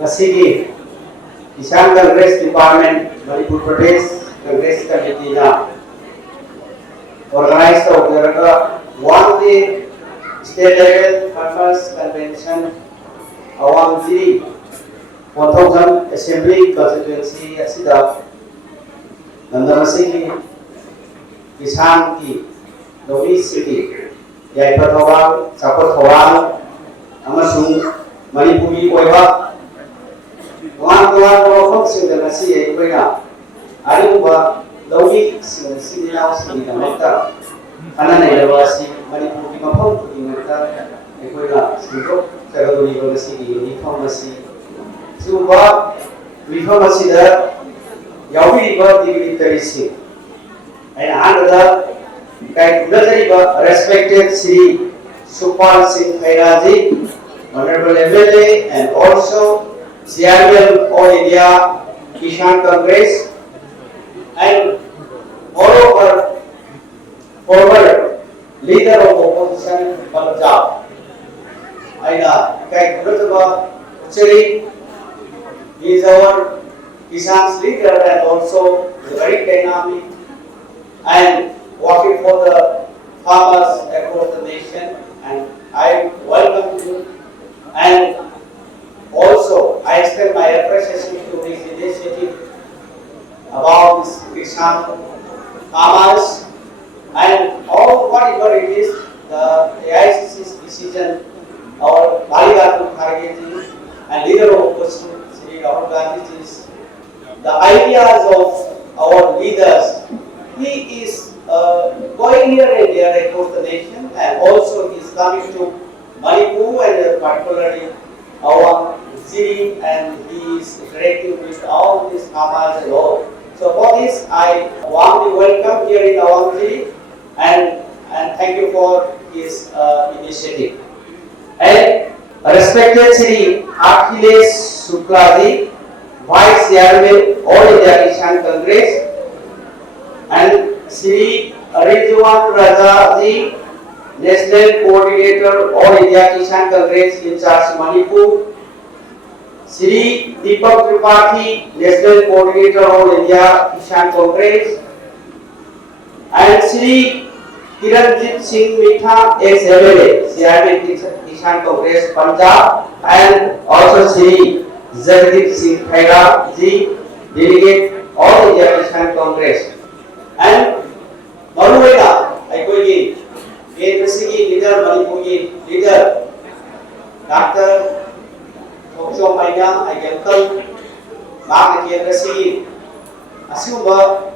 Masigi Kisan Congress Department Manipur Pradesh Congress Committee na organized one day state level farmers convention awam jiri 1000 assembly constituency asida Nandamasigi Kisan ki Lomi City Yaipa Thawang Sapot Thawang amasung Manipuri oiba Tuan-tuan pokok sudah nasi ayuhnya, hari ubah lawi sini lau sini kamera, karena negara si Manipur kita pun ingatkan ayuhnya singkok cara dulu nasi ini informasi, subah informasi dah, yawi iba di terisi, anda kayak udah tadi iba respected Sri Supal Singh Khairaji, Honorable MLA and also CRL All India Kisan Congress and moreover former leader of opposition Punjab. Aina kai Gurutba Cheri is our Kisan's leader and also very dynamic and working for the farmers across the nation, and I welcome you. And also, I extend my appreciation to this initiative about this Kisan farmers and all whatever it is, the AICC's decision, our Mallikarjun Kharge and leader of opposition, Shri Rahul Gandhi's, the ideas of our leaders. He is going here and there across the nation, and also he is coming to Manipur and particularly our city, and he is interacting with all these farmers and all. So for this, I warmly welcome here in our city, and thank you for his initiative. And respected Sri Akhilesh Shuklaji, Vice Chairman All India Kisan Congress, and Sri Ridwan Raja Ji, National Coordinator All India Kisan Congress in charge Manipur, Sri Deepak Tripathi, National Coordinator All India Kisan Congress, and Sri Kiranjit Singh Mitha, ex-MLA, Chairman Kisan Congress Punjab, and also Sri Jagdeep Singh Khaira Ji, Delegate All India Kisan Congress, and Maruela Aikogi, KPCG leader, Manipuri leader, Dr. Thokchom Maina, Agental, Mark KPCG, Asuma,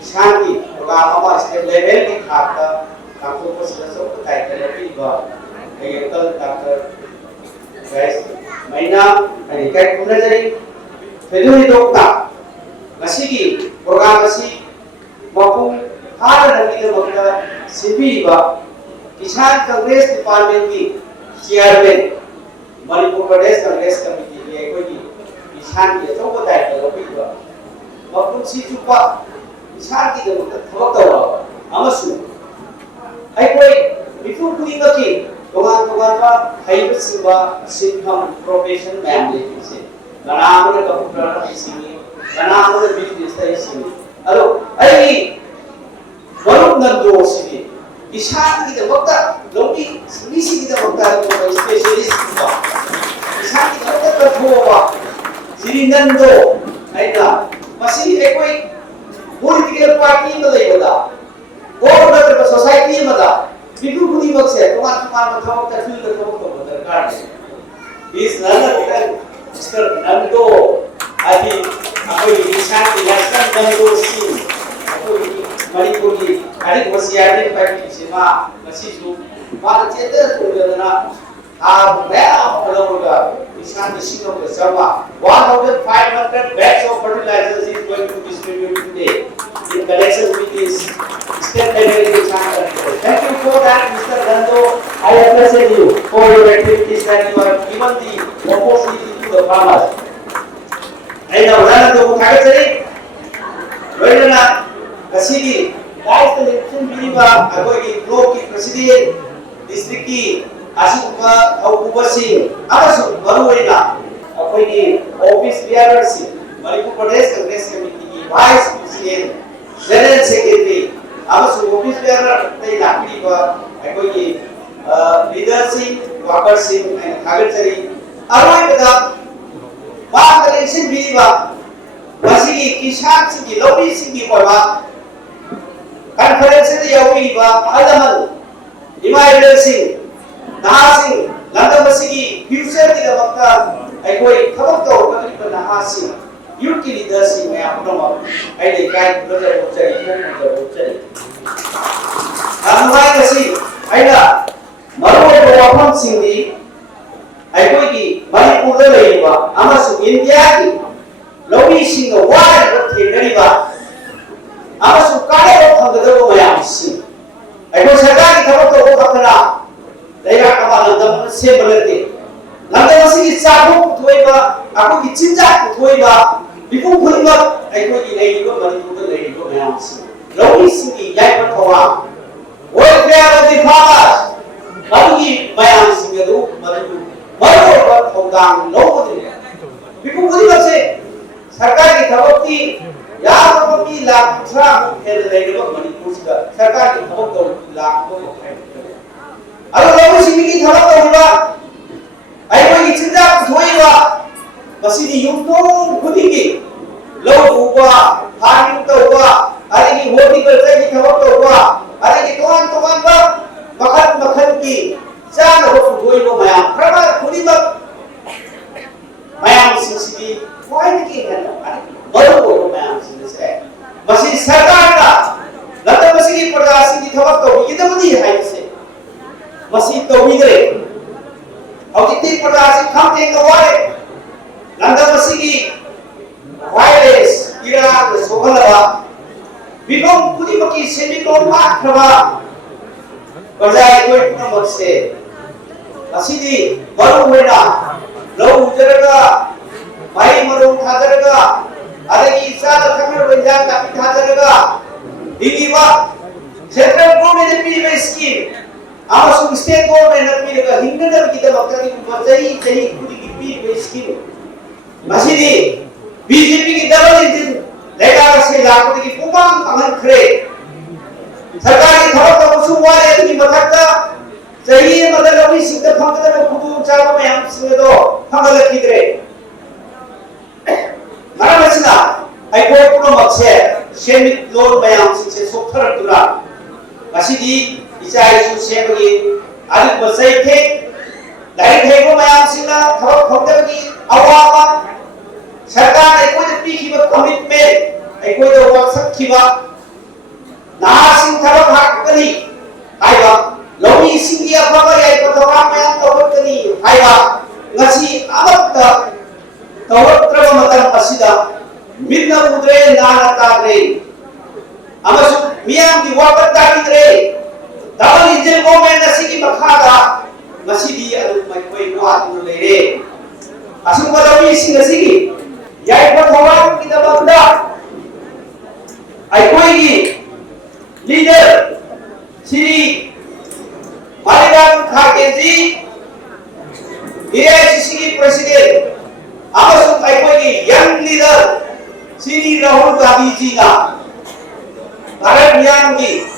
Shanti, Programa, State Level, in Haka, Kapu Position, Title, Agental, Dr. Maina, and Kat Punajari, Feduri Dokta, Masigi, Programasi, Mapu, Hard and Leader Sibiba, Kisan Congress Department की Chairman, Manipur Pradesh Congress Committee ये कोई किसान के तो को दायित्व लोगी बा, मकुन सी चुपा किसान की तो थोड़ा तो हुआ, आमसु, आई कोई बिफोर कुछ नहीं दोगान का हाइब्रिड सिंबा सिंपल प्रोफेशन मैंने किसे, गनाम ने कंप्यूटर इसीलिए, गनाम ने बिजनेस था इसीलिए, अलो, आई वरुण नंदो सिंह किसान की वक्त लोगी स्पीसी की वक्त है स्पेशलिस्ट का किसान की वक्त तो हुआ सिरिनंदो है ना मसी एक कोई पॉलिटिकल पार्टी में ले बता गवर्नमेंट सोसाइटी में बता बिल्कुल बुरी वक्त है तुम्हारे मतलब तस्वीर का तो बदल कर दे इस नंदो मिस्टर नंदो अभी अभी किसान की नेशनल नंदो सिंह Manipur की hari wasiat pakai sima masih tu pada cedera tu adalah bea peluang kisan di sini bersama 1,500 bags of fertilizers is going to be distributed today in connection with this state level kisan. Thank you for that, Mr. Nando. I appreciate you for your activities that you have given the opportunity to the farmers. And now, Nando, what say? Well, na. Kasigi, guys, the election biriba, agogi block ki president, district ki asuk ba au kubasing, apa su baru ina, agogi bearer si Manipur Pradesh Congress Committee ki Vice President General Secretary amasung office bearer tai lakri ba akoi ki leader si worker si thagar chari aroi bada ba election bi ba masigi kisan si ki lobby si ki ba conference de yawi ba alamal Imailer Singh Naha Singh Landa Masigi future ki dabakta aikoi thabak to kani ba Naha Singh youth ki leader Singh मैं अपना ai dei kai brother uchari ko uchari amai kasi ai da maroi ko wafam Singh ni aikoi ki Manipur da lei ba amasu India ki lobby Singh ga wai ko thedari ba amasu kare ko phangda ko mayam Singh aikoi sarkar ki thabak to ko khapna leira ka ba landam se balate landam Singh ki chabu thoi ba aku ki chinja thoi ba Before putting up, I go in a Manipur lady go down. Lobby Singh, Yai Patawa, welfare of the farmers, Nabuki, Mayan Singadu, Manipur, Manipur, Hongkong, nobody. Before putting up, say, Sarkari Tawaki, Yamaki, La Tram, and the lady of Manipur, Sarkari Tawako, La I don't know Singh Tawaka, I go in Chinda, Toiva. Masih diuntung kudingi, lalu ubah, hari itu ubah, hari ini horticulture kita waktu ubah, hari ini tuan makan ki, jangan harus buat itu mayang, karena kudimak mayang sini, wah ini kan, baru buat mayang sini saya, masih sarkar lah, lalu masih perdasi kita waktu, kita mesti hai masih tahu ini, kalau kita perdasi kamu tengok Landa Masigi violence ira sokalaba bibom kudi maki semikon mat khaba bajai koi puna motse asidi baru wena lo ujaraga mai maru thadaraga adagi isa thamir banjang tapi thadaraga digiwa central government ni scheme amasung state government ni daga hingga kita bakari bajai jadi kudi ki scheme masih di BJP की दल दिन लेकर से लाखों की पुमांग पंगन खरे सरकार की खबर तो मुसुवा है कि मथक्ता चाहिए मतलब अभी सिद्ध फंगत में खुदू चारों में हम सिंह दो फंगल किधरे मरा मचना आई कोई पुनो मक्से शेमित लोड में हम सिंह सोखर तुरा masih di इचाई सुसे बगी आदि बसाई थे लाइट है को मैं हम सिंह खबर फंगत की आवाज़ सरकार ने कोई भी की कमिटमेंट एक कोई तो वर्क की बात नासिंग थरो भाग करी आइबा लोमी सिंगी अफवा या पतवा में तो करी आइबा ngasi amat tawatra matan asida minna udre nana tagre amasu miyam di wakat tagre dawal injil ko men nasi ki makhaga ngasi di adu mai koi no atu lere asu balawi sing ngasi ki Yai Patawa kita bangga, aikoi leader Sri Maliram Khakeji, AICC President, amasung aikoi young leader Sri Rahul Gandhi ji na, Bharat Miyam ji,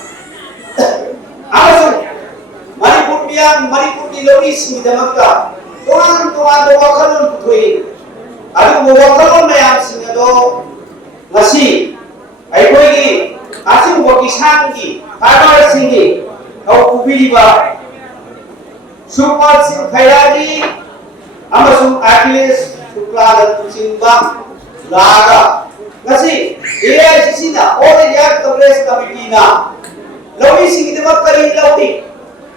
amasung Manipur di lobby sini damagka, tuan wakalun putui. Aduh mewakilkan mayam sini do masih, aikoi ki asing wakisan ki, kabar sini kau kubili ba, Super Singh Khairadi, amasung Achilles Shukla dan Singh ba, laga masih AICC na, All India Congress Committee na, lobby sini demak kari lobby,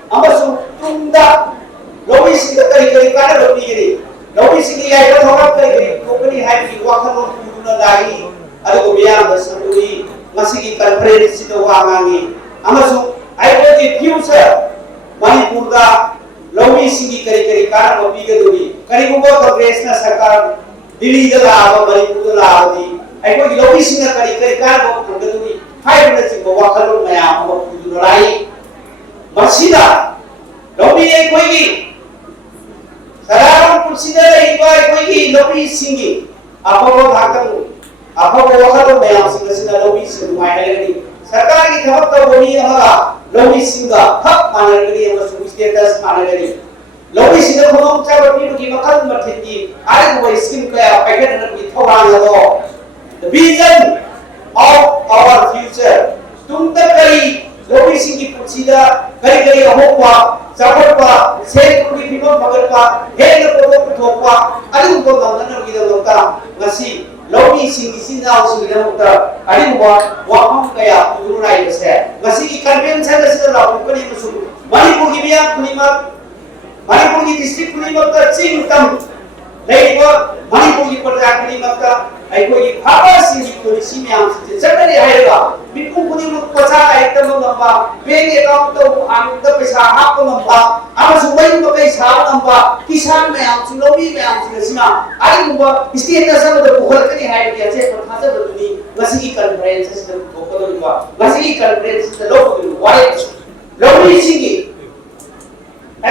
amasung tunda lobby sini kari kana lobby gini. Lobby sini ya itu orang kali company happy waktu nunggu lagi ada kebiayaan bersendiri masih di conference itu wangangi amasuk ayo di future Manipur da lobby sini kari karena lobby kedui kari buat congress na sarkar Delhi dah lah Manipur dah lah di ayo di lobby sini kari karena buat kedui 500 waktu nunggu mayam waktu lagi masih dah lobby ayo ni Salam kursi dari ibai koi lobby singi अफब धाकम अफब वखत मयाम सिंग सिना लौबी सिंग माइनगनी सरकार की थबक तबोनी अमगा लौबी सिंगा हक मानगनी अमसु status मानगनी लौबी सिंग खोम चाबटी की मखल मथिकी आई को scheme का packet की थोरांग दो the vision of our future तुम तक करी लौबी सिंग की पुछीदा करी करी अहोपा चापटपा सेल की फिल्म मगरपा हेल को पुथोपा अदु को गमन की दलता ngasi लौबी सिंग सिनाव सिंग दलता अदु वाफम कया पुरुराई बसे ngasi की कन्वेंशन से लाउ कनी मुसु मणिपुर की बिया पुनिमा मणिपुर की डिस्ट्रिक्ट पुनिमा का चिंग तम लेबो मणिपुर की प्रजा पुनिमा का अखोई फाबा सिंग की पॉलिसी में आम से जगने आएगा मिकुम पुनिमा पचा एकदम नंबा बैंक अकाउंट तो आम द पैसा हाप नंबा आम सुबई में पैसा नंबा किसान में आम सुलोबी में आम सिना आई नंबा स्टेटस में तो बहुत कनी है कि ऐसे प्रथा से बदली ngasi की कॉन्फ्रेंस से तो कोलोबा ngasi की कॉन्फ्रेंस से लोग वाले लोबी सिंग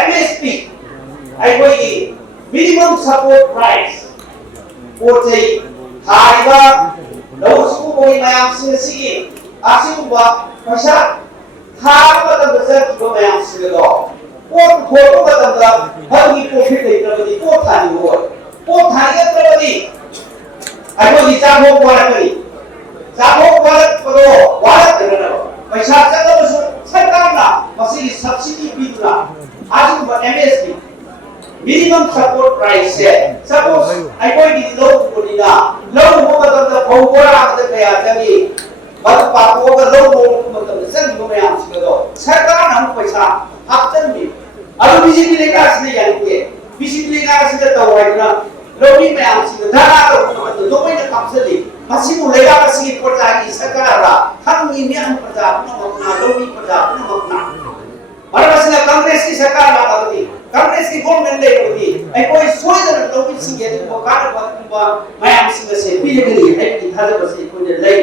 MSP अखोई minimum support price पोचै थाइबा लौसु बोई मयाम सिंग सिगी आसिबा पैसा थाब मतम दसर को मयाम सिंग दो पोट फोटो मतम दा हगी प्रॉफिट दे प्रबदी पोट थानी हो पोट थानी प्रबदी अखो की जामो वाला करो वाला करना पैसा जगह सरकार ना मसी सब्सिडी पीदुना आसिबा MSP minimum support price है suppose आई कोई भी लोग बोलिना लोग वो मतलब भौगोलिक आदत पे आता है बस पापों का लोग वो मतलब सर जो मैं आपसे कह दो सरकार हम पैसा आपतन भी अब बीजेपी लेकर असली यानी कि बीजेपी लेकर असली तो हुआ है ना लोग भी मैं आपसे धारा तो दो महीने कम से ले मसीह को लेकर असली प्रजा की सरकार रहा हम इंडिया हम प्रजा अपना लोग भी प्रजा अपना हमारे पास कांग्रेस की सरकार लाता थी कांग्रेस की गवर्नमेंट ले होती है कोई सोच रहा लोग इसी के को कार्य बात मैं हम सिंह से भी लेके लिए है कि था जब से कोई ले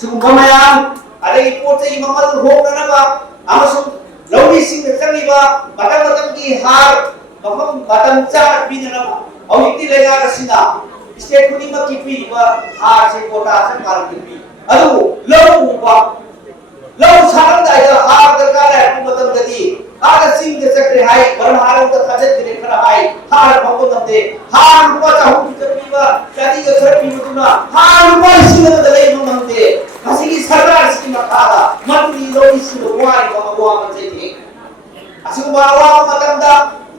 सुबह मैं अरे रिपोर्ट से ममल हो ना बा आमसु लोग इसी में चली बा बटन की हार हम बटन चार भी ना और इतनी लेगा रसीना स्टेट खुदी मत की भी बा हार से कोटा से पार की भी अदु लोग बा लोग सारण दायरा हार दरकार है मतलब गति आगे सिंह के चक्र हाई बरहारों का खजत के खरा हाई हार भगो नंदे हार रुपा चाहू की चक्रीवा चादी का सर भी मुतना हार रुपा सिंह का दले नंदे हसी की सरकार सिंह का खादा मंत्री लोग इसी को वारी का हुआ मंचे थे असु बावा मतलब दा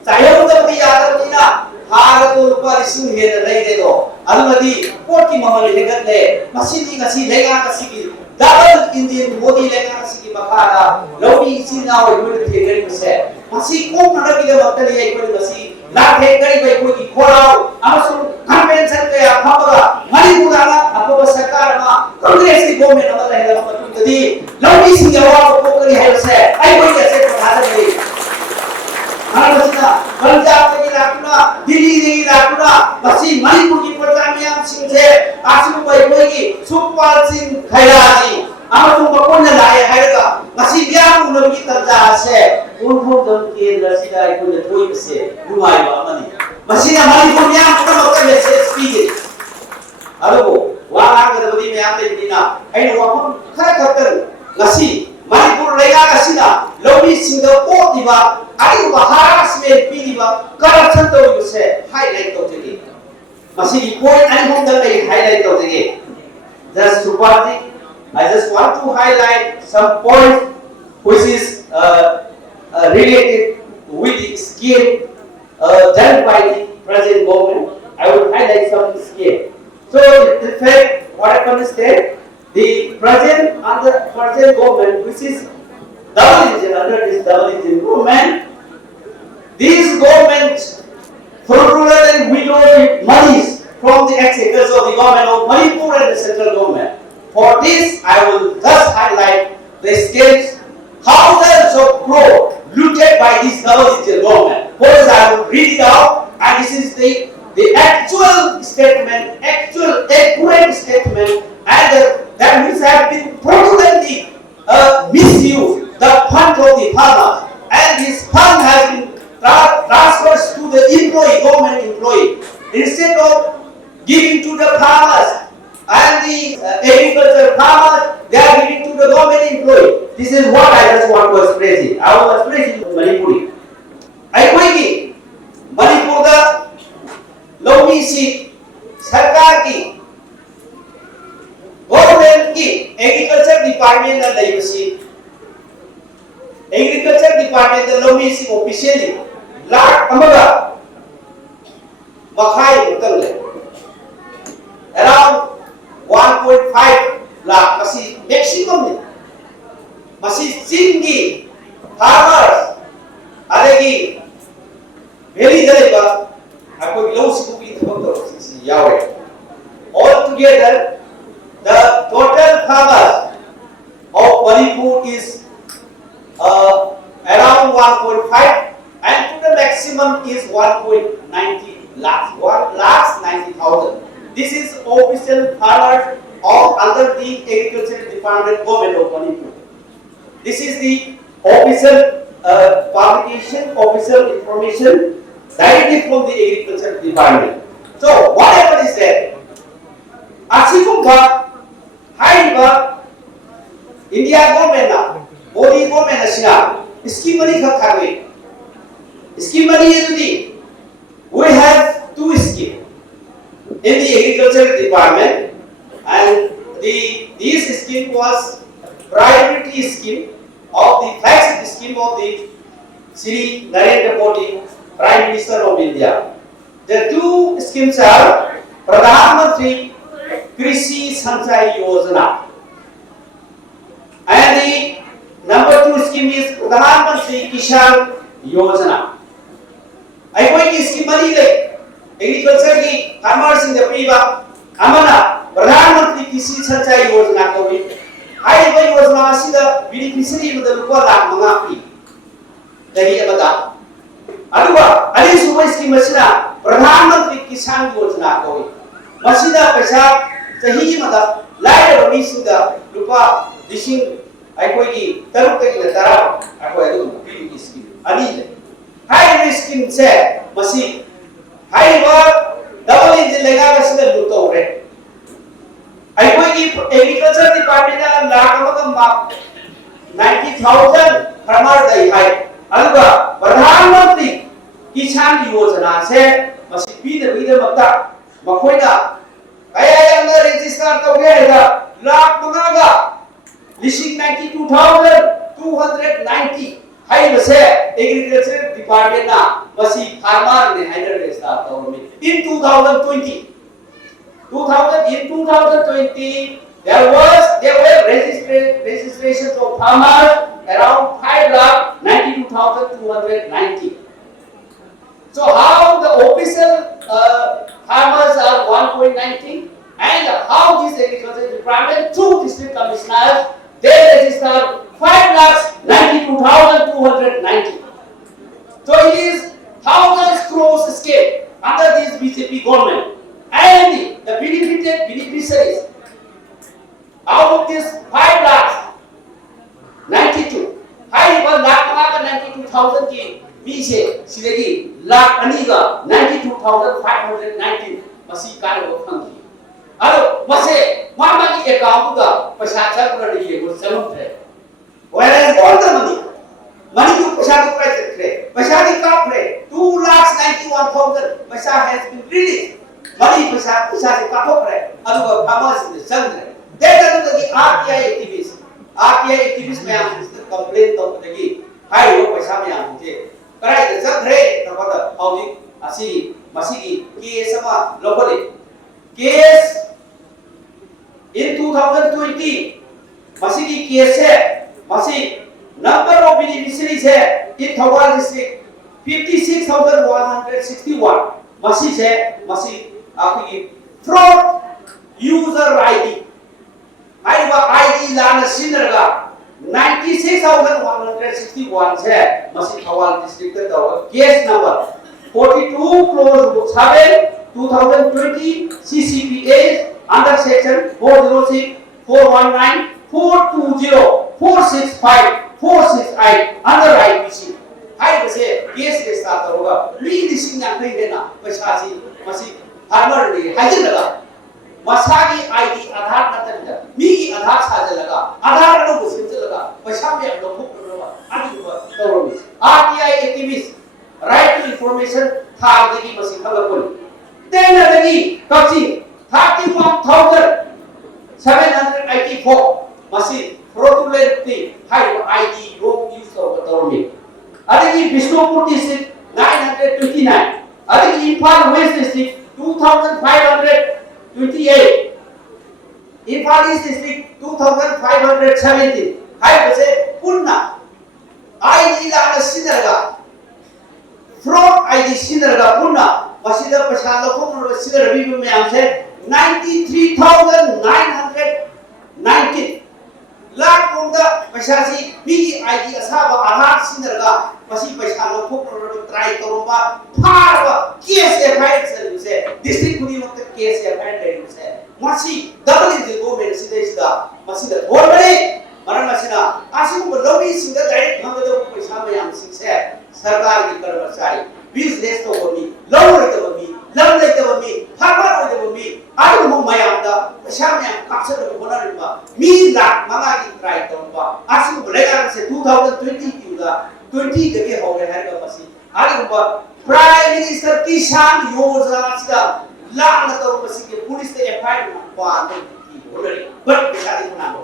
चाहे उधर भी याद नहीं ना हार तो रुपा सिंह है नहीं दे दो अलमदी कोटी ममल लेकर ले मसीदी कसी लेगा कसी की डबल इंडियन मोदी लेगा सिकी मखाना लोबी सिना और युद्ध थे गरीब से मसी को नरकी दे वक्त लिए कोई मसी लाठे गरीब है कोई खोराओ आमसु कन्वेंशन के अफाबा मणिपुर आना अफाबा सरकार मा कांग्रेस की गवर्नमेंट अमल है मतलब यदि लोबी सिंगावा को करी है से आई कोई कैसे प्रधान है हमारा पंजाब की लाकुना दिल्ली की लाकुना मसी मणिपुर की प्रजा मियां सिंह से आसिम भाई कोई सुखपाल सिंह खैरा जी आमतु बकोन लाए हैगा मसी ब्याम उनकी तंजा से उनको दम के रसीदा को थोई से दुआई वामनी मसी ने मणिपुर मियां को मत मैसेज स्पीच अरबो वाला के बदी में आते बिना आई वापम खर खतर मसी मणिपुर लेगा रसीदा लोबी सिंह को दिवा आई हरासमेंट पीदिबा करप्शन तो से हाईलाइट तो जगे मसी की पॉइंट आई हम दल हाईलाइट तो जगे just सुपाती I just want to highlight some points which is related with the scheme done by the present government. I will highlight some scheme. So in fact what happened is that the present government which is double engine under this double engine government, this government fraudulent and withdrawn monies from the exchequers of the government of Manipur and the central government. For this, I will thus highlight the schemes thousands of crores looted by this double engine government. First, I will read it out, and this is the actual statement, actual accurate statement, and that which have been fraudulently misused the fund of the farmers, and this fund has been transferred to the government employee. Instead of giving to the farmers and the agriculture farmers, they are giving to the government employee. This is what I just want to express it. I will express it in Manipuri. I Manipur da Lomi seat Sarkar ki government ki agriculture department da layi seat agriculture department da Lomi seat officially lakh amaga makhai utang le around 1.5 lakh masi maximum ne masi singi farmers adegi very deliver ako low school in the all together the total farmers of Manipur is around 1.5 and to the maximum is 1.90 lakhs 1,90,000. This is official farmers of under the agriculture department government of Manipur. This is the official publication, official information directly from the agriculture department. So whatever is there, Asikumba, Haiba, India government na, Modi government na sina, scheme money ka thagwe. Scheme money is we have two schemes in the agriculture department, and this scheme was priority scheme of the flagship scheme of the Shri Narendra Modi, Prime Minister of India. The two schemes are Pradhan Mantri Krishi Sanchay Yojana, and the number two scheme is Pradhan Mantri Kisan Yojana. I want to scheme money like agriculture ki farmers in the priva amana Pradhan Mantri Krishi Sanchay Yojana ko bhi hai bhai yojana sida beneficiary madal ko lakh manga free dahi abada aduba ali subai scheme asina Pradhan Mantri Kisan Yojana ko bhi masida paisa sahi madal lai rabi sida lupa dishing ai koi ki taruk tak na tara ako adu free scheme ali hai scheme se masi hai ba double engine lega sida luto re ai koi ki agriculture department na lakh amaga 90,000 farmer dai hai aduga Pradhan Mantri Kisan Yojana se masi pida makta makoina kaya yang register tauge da lakh magaga listing 92,290 hai base agriculture department na masi farmer ne hai register tauge in 2020 there were registrations of farmers around 5,92,290. So how the official farmers are 1.90 and how this agriculture department, two district commissioners, they register 5,92,290. So it is thousands crores scale under this BJP government, and the benefited beneficiaries out of this 5,92,000 hai 1,92,000 ki biche sidagi lakh aniga 92,519 masi karo phangi aro mase mama ki account ga paisa chakra ni ko salum the whereas all the money to paisa ko price re paisa ki kap re 2,91,000 paisa has been released money paisa se kapok re aro farmers in the center that the RTI activists may have complaint of the high paisa may have Karai the Zakre, the mother of the Asi, Masigi, Kiesama, locally. Case in 2020, Masigi Kiese, Masi, number of beneficiaries here in Thawal district 56,161. Masi said, Masi, fraud user ID. I ID Lana Sinnerga. 96,161 है मसी खवाल district का case number 42/7/2020 CCPA under section 406 419 420 465 468 under IPC high बसे case के start होगा ली दिसिंग ना नहीं देना पैसा सी मसी farmer ने हाइजन लगा मसागी आईडी आधार नतन मी की आधार साजे लगा आधार नो बुसिन लगा पैसा में लो फुक लो आदि तौरमी RTI activist right to information था दगी मसी खबर तेना दगी कची 31,784 मसी fraudulently high ID wrong use of tौरमी adagi Bishnupur district 929 adagi Imphal West district 2528 Imphal East district 2517 hai base punna ID la sinarga fraud ID sinarga punna masida pasal lokon sinarga bi me amse 93,919 lakh रोंदा पैसासी बीगी ID असाबा आधार सिनरगा मसी पैसा लोफोक try करोबा फारबा केस एफआईआर सर्विस डिस्ट्रिक्ट खुदी मत केस एफआईआर लेरिसे मसी डबल इन गवर्नमेंट सिदेसिदा मसी द होरबरे मरन मसिना आसिगु लौरी सिंगा डायरेक्ट हमदो पैसा मयाम सिंसे सरकार की कर्मचारी बिजनेस तो होमी लौर तो होमी लम ले तो होमी फार्मर हो तो होमी आदि मो मयाम दा पैसा मयाम कापसे को बनरिबा मी लाख मंगा की ट्राई तोबा आसिगु लेगा से 2020 दा 20 के हो गए है मसी आदि को प्राइम मिनिस्टर किसान योजना सिदा लाख न तो मसी के पुलिस ते एफआईआर पा की ऑलरेडी बट पैसा दी ना हो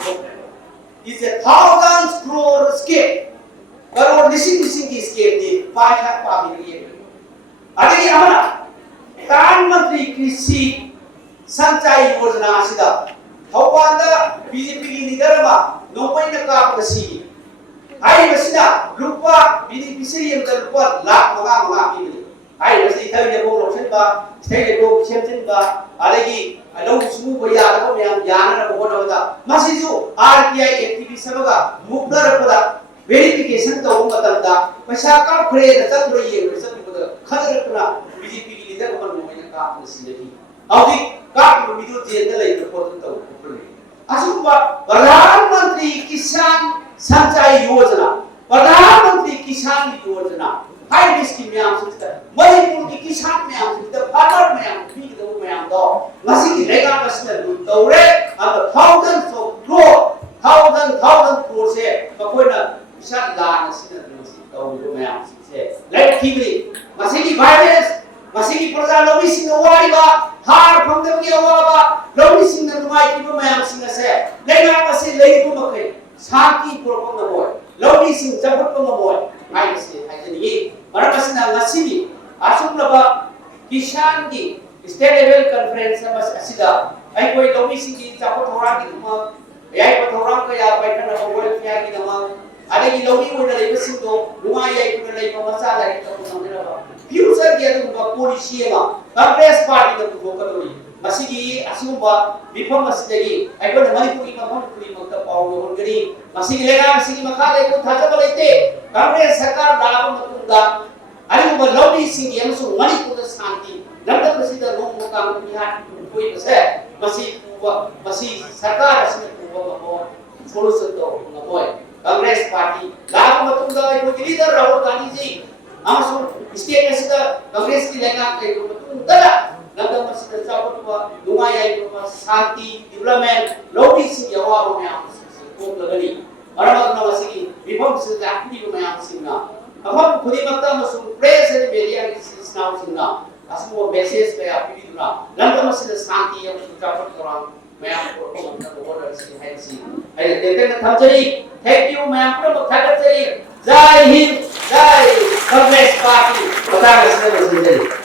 is a thousands crore scale crore लिसिंग की स्केल दी पाछा पाबी ये अदगी अमना प्रधानमंत्री कृषि संचय योजना सिदा थौबांदा बीजेपी की निगरमा नोमैना कापसी हाई बसिदा रुपा बेनिफिशियरी एम रुपा लाख मंगा की हाई बसि थैले को लोसेनबा थैले को सेमसिनबा अदगी लौ सुमु बया को मयाम याना को होनबदा मसिजु आरटीआई एक्टिविस्ट सबगा मुक्दरपदा वेरिफिकेशन तो मतदा पैसा का खरे न चंद्र ये सब खदरकना बीजेपी की लीडर को मोइना का सिलेही औदी का वीडियो जेल ले रिपोर्ट तो असुबा प्रधानमंत्री किसान संचय योजना प्रधानमंत्री किसान योजना हाई रिस्क में आम सिस्टम मणिपुर की किसान में आम सिस्टम फार्मर में आम भी दो में आम दो मसी की लेगा मसले तौरे अब thousands crore से कोई किसान लान सिन मसी तो में आम से लाइक कीबली मसी की वायलेंस मसी की प्रजा लोमी सिंह वारीबा हार फंगदम के वाबा लोमी सिंह नुमाई की में आम सिंह से लेगा मसी लेगु मखे शांति प्रोपन बोय लोमी सिंह जबत को बोय आई से हाइजनी मरकसना नसीबी आसुमलबा किसान की स्टेट लेवल कॉन्फ्रेंस मस असिदा आई कोई लोमी सिंह की जापो थोड़ा की म याई पथोरा का या बैठन बोल फिया की दमा अदगी लोमी ओइना लेबे सिंदो नुवा याई को लेबो मसा लाइक तो समझना फ्यूचर के अदु पॉलिसी मा कांग्रेस पार्टी को फोकस मसिगी असुबा विफम मसिदगी आइको मणिपुरी मणिपुरी मत पाउ होगरी मसिगी लेगा मसिगी मखा ले को थाजब लेते कांग्रेस सरकार लाभ मतुंदा अरिबा लोमी सिंह यमसु मणिपुर शांति लंदन मसिदा नो मुकाम बिहार कोई बसे मसी सरकार असने को सोल्यूशन तो नबोय कांग्रेस पार्टी लाभ मतुंदा आइको लीडर राहुल गांधी जी आमसु स्टेट में कांग्रेस की लेगा के मतुंदा लंदन मसिदा चापटवा दुमायाई को शांति डेवलपमेंट लोमी सिंह यवाबो में आमसु को लगनी मरमगना मसिगी विभम से एक्टिव में आमसिना अहम खुदी मक्ता मसु प्रेस एंड मीडिया की सिस्नाउ सिंगा असमो मैसेज पे आपीदुना लंदन मसिदा शांति यमसु चापट तोरा मैं आपको ऑर्डर से है सी आई देते न थमचरी थैंक यू मैं आपको थकचरी जय हिंद जय कांग्रेस पार्टी पता है